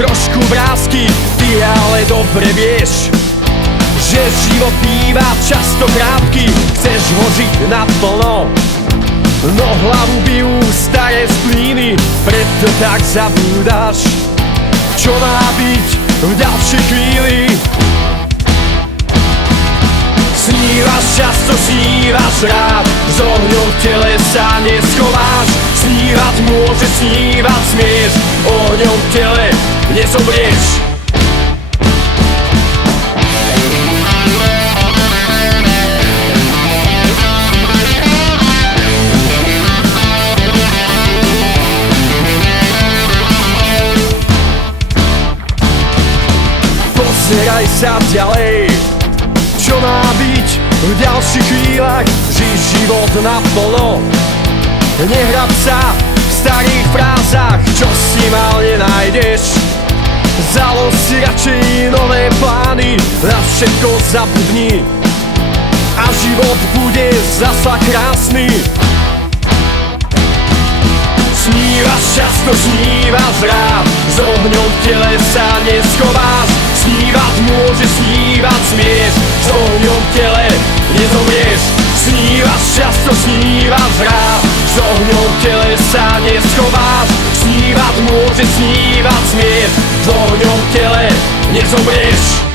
trošku vrásky, ty ale dobre vieš, že život býva často krátky. Chceš ho žiť naplno, no hlavu bijú staré splíny, preto tak zabúdaš, čo má byť v ďalšej chvíli. Snívaš často, snívaš rád, s ohňom v tele sa neschováš. Snívať môže, snívať smieš, ohňom v tele nezomrieš. Pozeraj sa ďalej, čo má byť v ďalších chvíľach. Žij život naplno, nehrab sa v starých frázach, čo si mal nenájdeš. Založ si radšej nové plány, na všetko zabudni a život bude zasa krásny. Snívaš často, snívaš rád, s ohňom v tele sa neschováš. Snívať môže, snívať smieš, s ohňom v tele nezomrieš. Snívaš často, snívaš rád, s ohňom v tele sa neschováš. Snívať môže, snívať smieš, s ohňom v tele nezomrieš.